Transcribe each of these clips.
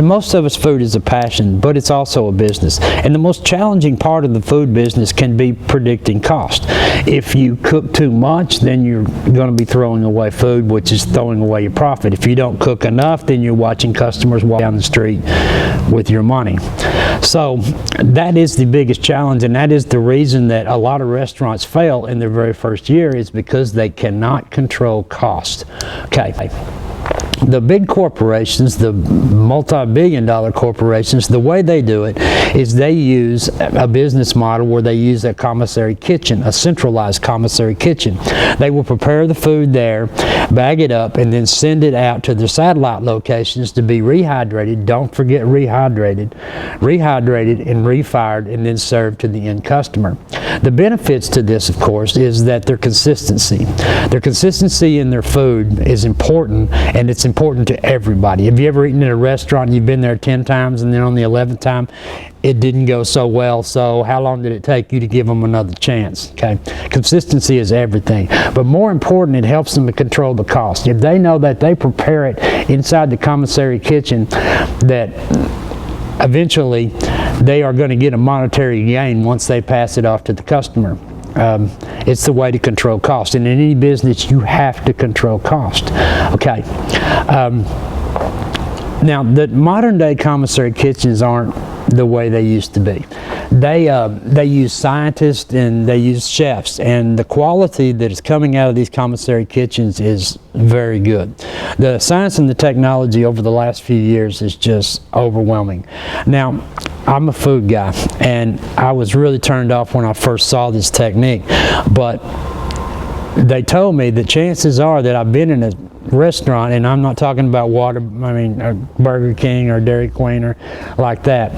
To most of us, food is a passion, but it's also a business. And the most challenging part of the food business can be predicting cost. If you cook too much, then you're going to be throwing away food, which is throwing away your profit. If you don't cook enough, then you're watching customers walk down the street with your money. So that is the biggest challenge, and that is the reason that a lot of restaurants fail in their very first year, is because they cannot control cost. Okay. The big corporations, the multi-billion-dollar corporations, the way they do it is they use a business model where they use a commissary kitchen, a centralized commissary kitchen. They will prepare the food there, bag it up, and then send it out to their satellite locations to be rehydrated. Don't forget rehydrated and refired, and then served to the end customer. The benefits to this, of course, is that their consistency. Their consistency in their food is important, and it's important to everybody. Have you ever eaten in a restaurant and you've been there 10 times and then on the 11th time it didn't go so well, so how long did it take you to give them another chance? Okay, consistency is everything, but more important, it helps them to control the cost. If they know that they prepare it inside the commissary kitchen, that eventually they are going to get a monetary gain once they pass it off to the customer. It's the way to control cost, and in any business you have to control cost. Okay. Now, the modern day commissary kitchens aren't the way they used to be. They use scientists and they use chefs, and the quality that is coming out of these commissary kitchens is very good. The science and the technology over the last few years is just overwhelming. Now, I'm a food guy, and I was really turned off when I first saw this technique, but they told me that chances are that I've been in a restaurant, and I'm not talking about Burger King or Dairy Queen or like that.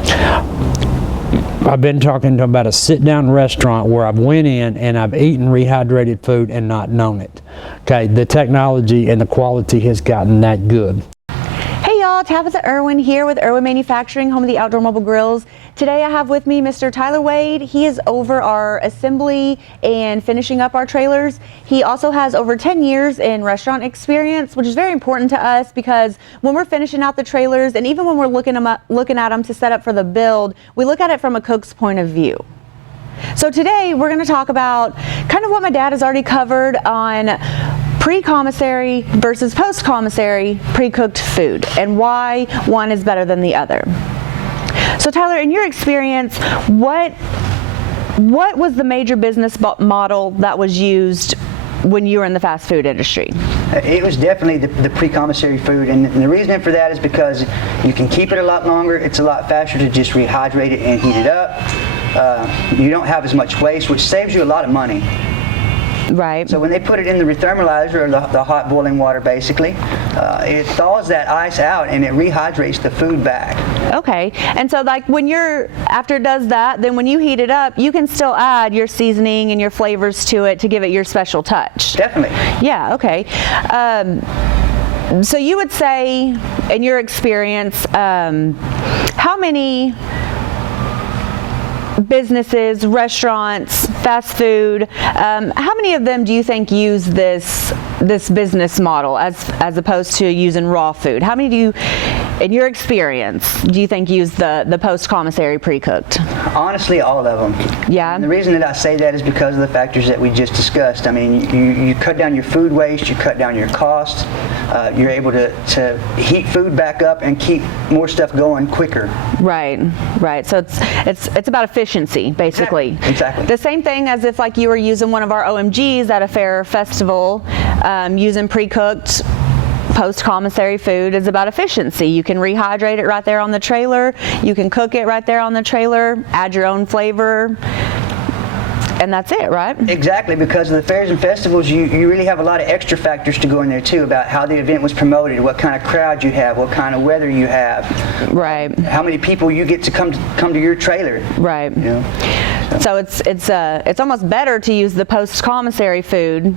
I've been talking about a sit-down restaurant where I've went in and I've eaten rehydrated food and not known it. Okay, the technology and the quality has gotten that good. Hey y'all, Tabitha Irwin here with Irwin Manufacturing, home of the outdoor mobile grills. Today I have with me Mr. Tyler Wade. He is over our assembly and finishing up our trailers. He also has over 10 years in restaurant experience, which is very important to us because when we're finishing out the trailers and even when we're looking at them to set up for the build, we look at it from a cook's point of view. So today we're going to talk about kind of what my dad has already covered on pre-commissary versus post-commissary pre-cooked food and why one is better than the other. So Tyler, in your experience, what was the major business model that was used when you were in the fast food industry? It was definitely the pre-commissary food, and the reason for that is because you can keep it a lot longer. It's a lot faster to just rehydrate it and heat it up. You don't have as much waste, which saves you a lot of money. Right. So when they put it in the rethermalizer, or the hot boiling water basically, it thaws that ice out and it rehydrates the food back. Okay, and so like after it does that, then when you heat it up, you can still add your seasoning and your flavors to it to give it your special touch. Definitely. Yeah, okay. So you would say, in your experience, how many businesses, restaurants, fast food, how many of them do you think use this business model as opposed to using raw food? How many do you, in your experience, do you think use the post-commissary pre-cooked? Honestly, all of them. Yeah. And the reason that I say that is because of the factors that we just discussed. I mean, you cut down your food waste, you cut down your costs, you're able to heat food back up and keep more stuff going quicker. Right, right. So it's about efficiency, basically. Exactly. The same thing as if like you were using one of our OMGs at a fair or festival, using pre-cooked post-commissary food is about efficiency. You can rehydrate it right there on the trailer. You can cook it right there on the trailer, add your own flavor, and that's it, right? Exactly, because of the fairs and festivals, you really have a lot of extra factors to go in there too, about how the event was promoted, what kind of crowd you have, what kind of weather you have, right? How many people you get to come to your trailer, right? You know, so it's almost better to use the post-commissary food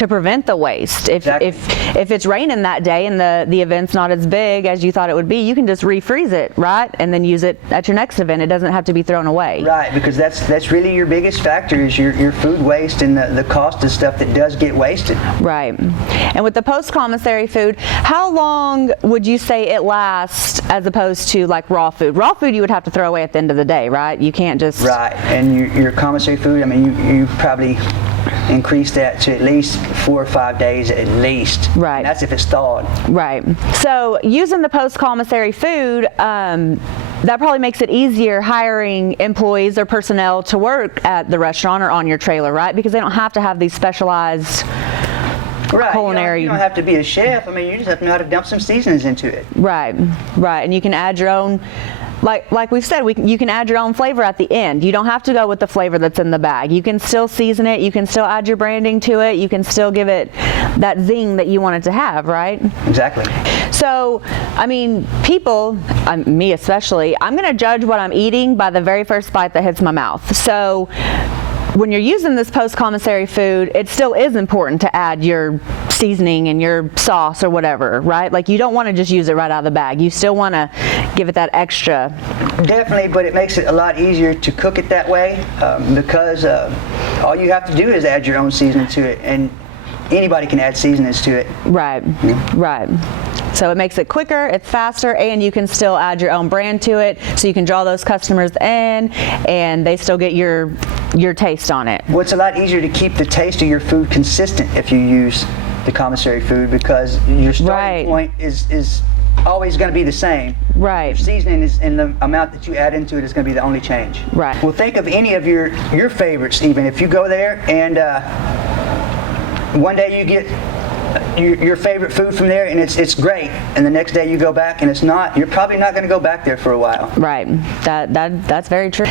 to prevent the waste. Exactly. If it's raining that day and the event's not as big as you thought it would be, you can just refreeze it, right? And then use it at your next event. It doesn't have to be thrown away. Right, because that's really your biggest factor is your food waste and the cost of stuff that does get wasted. Right. And with the post-commissary food, how long would you say it lasts as opposed to like raw food? Raw food you would have to throw away at the end of the day, right? You can't just... Right, and your commissary food, I mean, you probably increase that to at least 4 or 5 days at least. Right. And that's if it's thawed. Right. So using the post-commissary food, that probably makes it easier hiring employees or personnel to work at the restaurant or on your trailer, right? Because they don't have to have these specialized Right. culinary... You don't have to be a chef. I mean, you just have to know how to dump some seasonings into it. Right, right. And you can add your own, like we've said, you can add your own flavor at the end. You don't have to go with the flavor that's in the bag. You can still season it. You can still add your branding to it. You can still give it that zing that you want it to have, right? Exactly. So, I mean, people, me especially, I'm going to judge what I'm eating by the very first bite that hits my mouth. So, when you're using this post-commissary food, it still is important to add your seasoning and your sauce or whatever, right? Like, you don't want to just use it right out of the bag. You still want to give it that extra. Definitely, but it makes it a lot easier to cook it that way because all you have to do is add your own seasoning to it, and anybody can add seasonings to it. Right, right. So it makes it quicker, it's faster, and you can still add your own brand to it, so you can draw those customers in, and they still get your taste on it. Well, it's a lot easier to keep the taste of your food consistent if you use the commissary food because your starting point is always going to be the same. Right. Your seasoning is, and the amount that you add into it is going to be the only change. Right. Well, think of any of your favorites. Even if you go there and one day you get your favorite food from there and it's great, and the next day you go back and it's not, you're probably not going to go back there for a while. Right. That's very true.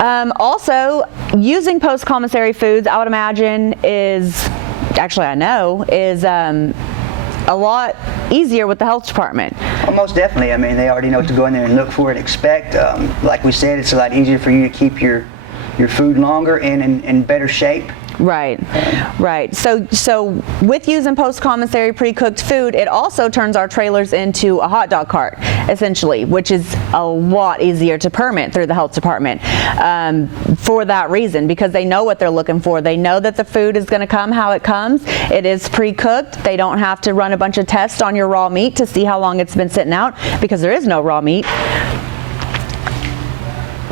Also, using post-commissary foods, I would imagine I know is a lot easier with the health department. Well, most definitely. I mean, they already know what to go in there and look for and expect. Like we said, it's a lot easier for you to keep your food longer and in better shape. Right, right. So with using post-commissary pre-cooked food, it also turns our trailers into a hot dog cart, essentially, which is a lot easier to permit through the health department for that reason, because they know what they're looking for. They know that the food is going to come how it comes. It is pre-cooked. They don't have to run a bunch of tests on your raw meat to see how long it's been sitting out, because there is no raw meat.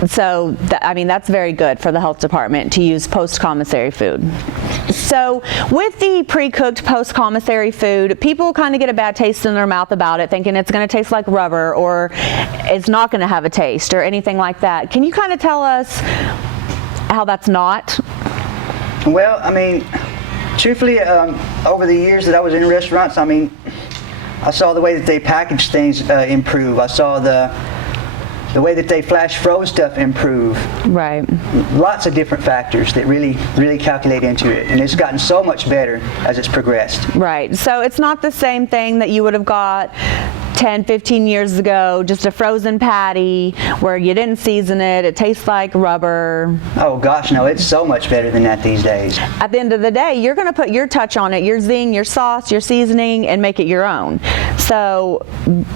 So, that's very good for the health department to use post-commissary food. So, with the pre-cooked post-commissary food, people kind of get a bad taste in their mouth about it, thinking it's going to taste like rubber or it's not going to have a taste or anything like that. Can you kind of tell us how that's not? Well, I mean, truthfully, over the years that I was in restaurants, I mean, I saw the way that they package things improve. I saw the way that they flash froze stuff improve. Right. Lots of different factors that really calculate into it, and it's gotten so much better as it's progressed. Right. So it's not the same thing that you would have got 10, 15 years ago, just a frozen patty where you didn't season it, it tastes like rubber. Oh gosh, no, it's so much better than that these days. At the end of the day, you're going to put your touch on it, your zing, your sauce, your seasoning, and make it your own. So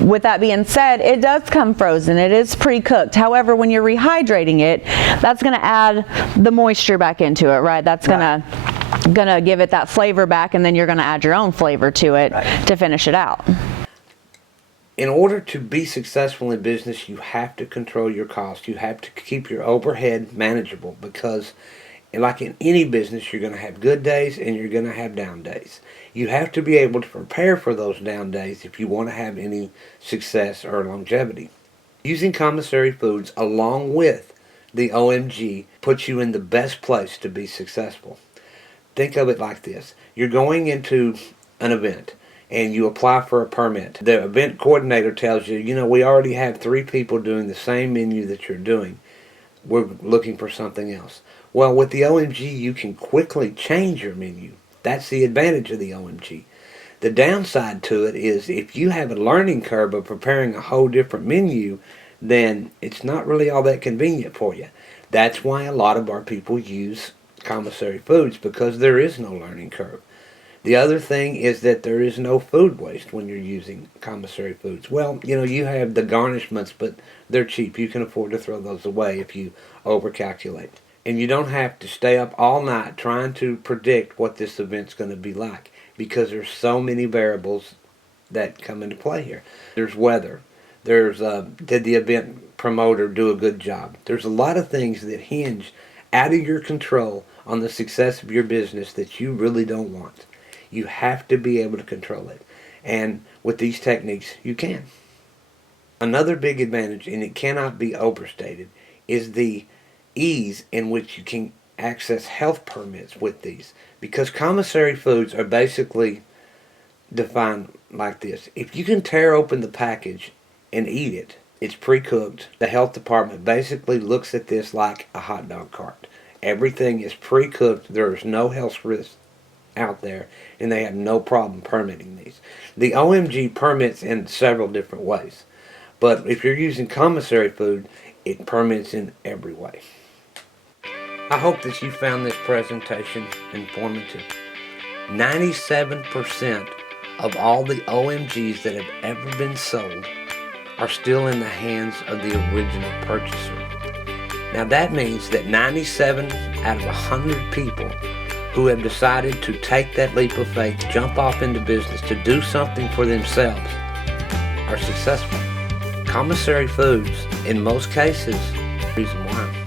with that being said, it does come frozen, it is pre-cooked. However, when you're rehydrating it, that's going to add the moisture back into it, right? That's gonna give it that flavor back, and then you're going to add your own flavor to it to finish it out. In order to be successful in business, you have to control your costs. You have to keep your overhead manageable, because like in any business, you're going to have good days and you're going to have down days. You have to be able to prepare for those down days if you want to have any success or longevity. Using commissary foods along with the OMG puts you in the best place to be successful. Think of it like this. You're going into an event and you apply for a permit. The event coordinator tells you, we already have 3 people doing the same menu that you're doing. We're looking for something else. Well, with the OMG, you can quickly change your menu. That's the advantage of the OMG. The downside to it is if you have a learning curve of preparing a whole different menu, then it's not really all that convenient for you. That's why a lot of our people use commissary foods, because there is no learning curve. The other thing is that there is no food waste when you're using commissary foods. Well, you have the garnishments, but they're cheap. You can afford to throw those away if you overcalculate. And you don't have to stay up all night trying to predict what this event's going to be like, because there's so many variables that come into play here. There's weather. There's did the event promoter do a good job? There's a lot of things that hinge out of your control on the success of your business that you really don't want. You have to be able to control it. And with these techniques, you can. Another big advantage, and it cannot be overstated, is the ease in which you can access health permits with these. Because commissary foods are basically defined like this. If you can tear open the package and eat it, it's pre-cooked. The health department basically looks at this like a hot dog cart. Everything is pre-cooked. There's no health risk out there, and they have no problem permitting these. The OMG permits in several different ways, but if you're using commissary food, it permits in every way. I hope that you found this presentation informative. 97% of all the OMGs that have ever been sold are still in the hands of the original purchaser. Now that means that 97 out of 100 people who have decided to take that leap of faith, jump off into business, to do something for themselves, are successful. Commissary foods, in most cases, reason why.